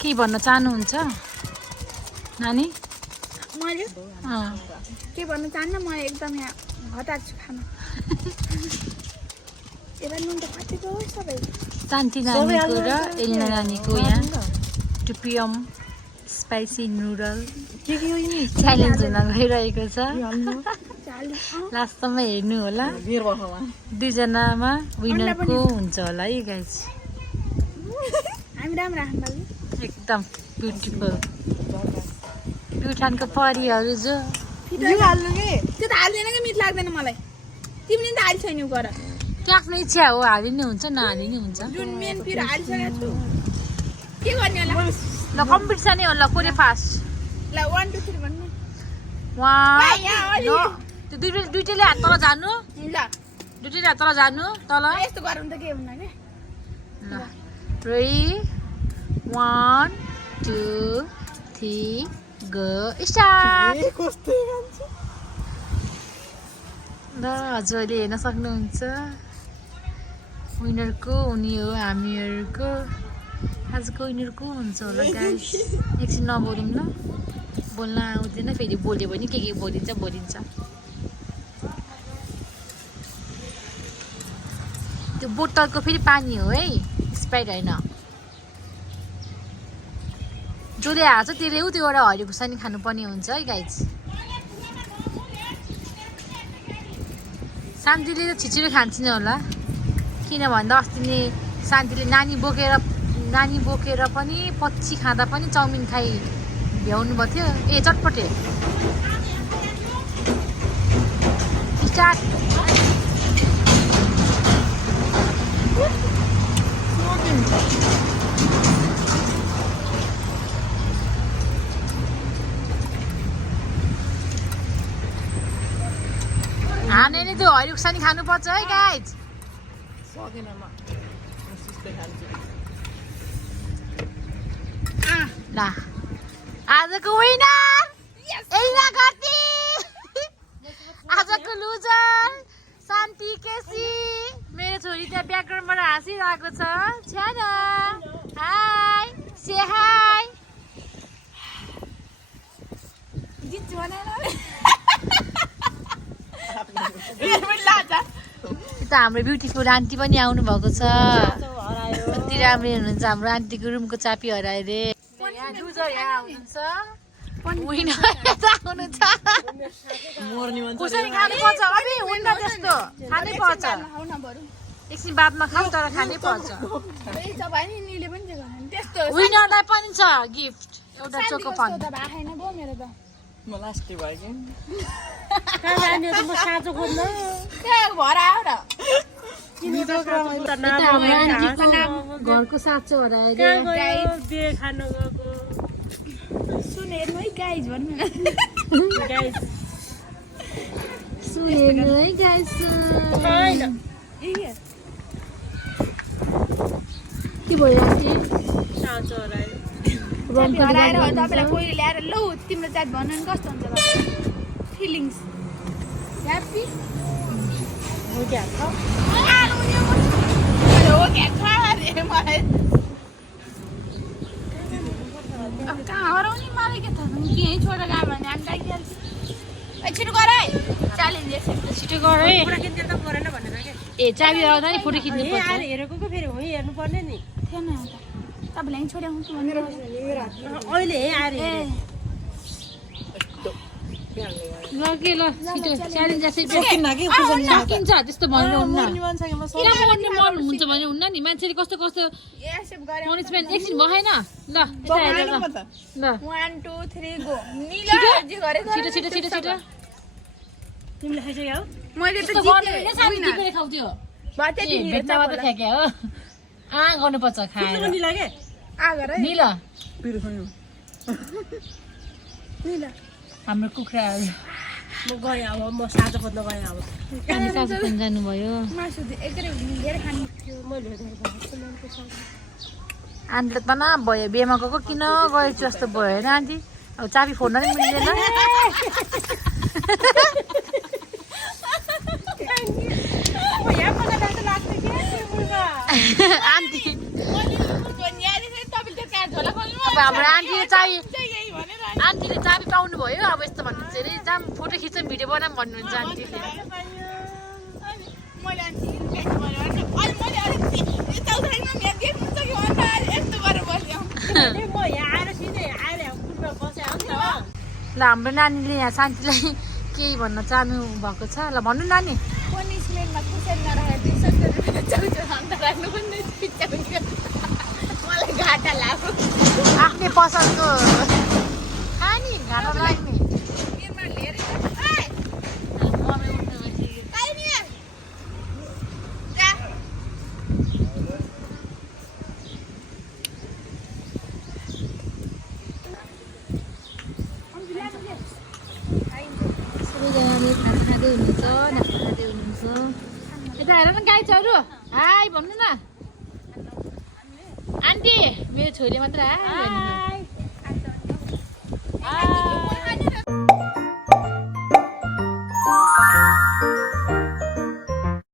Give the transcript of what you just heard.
के भन्न चाहनुहुन्छ नानी? मैले के भन्न चाहन्न, म एकदम यहाँ हतार छु खान। यता नुन त कतिको हो सबै? शान्ति नानीको र एलिना नानीको यहाँ 2 PM स्पाइसी नुडल च्यालेन्ज हुन गइरहेको छ। लास्टसम्म हेर्नु होला, दुईजनामा विनर को हुन्छ होला है गाइस। हामी राम्रो राख्नु लागि एकदम ब्युटिफुल प्युठानको परिहरू जो हाल्नु के त्यो त हाल्दैन कि मिठ लाग्दैन मलाई। तिमीले त हालिसक्यो नि गर, त्यो आफ्नो इच्छा हो, हाली नै हुन्छ नहाली नै हुन्छ। जुन मेन फिर हालिसकेको छु के गर्ने होला? ल कम्पिटिसनै होला, कोले फास्ट ल 1 2 3 भन्नु। त्यो दुइटैले हात तल जानु, ल दुइटैले हात तल जानु तल। यस्तो गरौँ त के हुन्न के। ल 3 1 2 3 गो स्टार्ट। ल हजुरले हेर्न सक्नुहुन्छ विनर को हुने हो हामीहरूको। आजको विनर को हुन्छ होला गाइस? एकछिन नबोलौँ ल, बोल्न आउँदैन, फेरि बोल्यो भने के बोलिन्छ। त्यो बोतलको फेरि पानी हो है, स्प्राइट होइन। जसले हाल्छ त्यसले त्यो एउटा हरियो खुर्सानी खानुपर्ने हुन्छ है गाइस। शान्तिले त छिटो खान्छिन होला, किन भन्दा अस्ति नै शान्तिले नानी बोकेर पनि पछि खाँदा पनि चाउमिन खाइ भ्याउनु भएको थियो। ए चटपटे स्टार्ट। हानेले त्यो हरियो खुर्सानी खानुपर्छ है गाइज। ल आजको विनर एलिना कार्ती, आजको लुजर शान्ति केसी। मेरो छोरी त्यहाँ ब्याकग्राउन्डबाट हाँसिरहेको छ। छ्याना हाई से हाई। जित्छु भनेर त हाम्रो ब्युटिफुल आन्टी पनि आउनु भएको छ। कति राम्रो हुनुहुन्छ हाम्रो आन्टीको रुमको चाबी हरायो रे। लुजर यहाँ हुनुहुन्छ, विनर यता हुनुहुन्छ। खुर्सानी खानुपर्छ, अबि हुन्न त्यस्तो, खानै पर्छ। एकछिन बादमा खाऊ तर खानै पर्छ। विनरलाई पनि छ गिफ्ट, एउटा चोकोपान। घरको साँचो हरायो सुनेर्नु है गाइज भन्नु। सुनेर्नु है गाइस। के भयो साँचो हराएर तपाईँलाई कोही ल्याएर लौ तिम्रो जात भन्नु नि कस्तो हुन्छ फिलिङ्स? ह्याप्पी हो क्या? अब कहाँ हराउने मलाई के थाहा, यहीँ छोडेर गयो भने हामी डाकिहाल्छ। छिटो गर है, च्यालेन्ज छिटो गर है। ए चाबी आउँदा नि फोटो खिच्नु पर्छ। हेरेको फेरि हो हेर्नु पर्ने नि थिएन एउटा तपाईँले यहीँ छोड्याउँछु भनेर अहिले आएर ल के ल छिटो च्यालेन्ज सकिन्छ त्यस्तो भनेर हुन्न। किन मर्ने मन हुन्छ भने हुन्न नि, मान्छेले कस्तो पनिसमेन्ट एकछिन भएन। ल यता हेरेर ल 1 2 3 गो। निला जी गरेको छिटो तिमीले खाइसक्यौ? मैले त त्यस्तो गर्ने होइन, साथी टिपेर खाउँथ्यो। भेट्न मात्र फ्याँके हो, गर्नुपर्छ खाएर। निला के निल हाम्रो कुखुराहरू म गएँ, अब म साँझ खोज्न गएँ। अब हामी सासु पनि जानुभयो। आन्टीले त न भयो, बिहेमा गएको किन गएछु जस्तो भयो होइन आन्टी? अब चाबी फोड्न नि मिल्दैन। आन्टी अब हाम्रो आन्टीले चाबी यही भनेर आन्टीले चाबी पाउनु भयो अब यस्तो भन्नुहुन्छ अरे जाम फोटो खिच्छ भिडियो बनाऊँ भन्नुहुन्छ आन्टीले मैले अनि मैले यता उठाइमा यहाँ देख्नुहुन्छ कि अन्त यस्तो गरेर बस्यो म यहाँ आएर सिधै आएर फुटमा बसेँ हो नि त ल हाम्रो नानीले यहाँ शान्तिलाई केही भन्न चाहनु भएको छ ल भन्नु नानी पनिसमेन्टमा कुसेन नराखेर चाउचाउ अन्त राख्नु पनि पिच्चाउने मलाई घाटा लाग्यो आफ्नै पसलको खानी घाटा लाग्ने मेरोमा लिएर मम्मी उठ्नु भइसक्यो काई नि जा सबैजनाले खाना खाँदै हुनुहुन्छ नास्ता खाँदै हुनुहुन्छ यता हेर न गाई चौरू हाई भन्नु न आन्टी मेरो छोरीले मात्र हाई भन्नु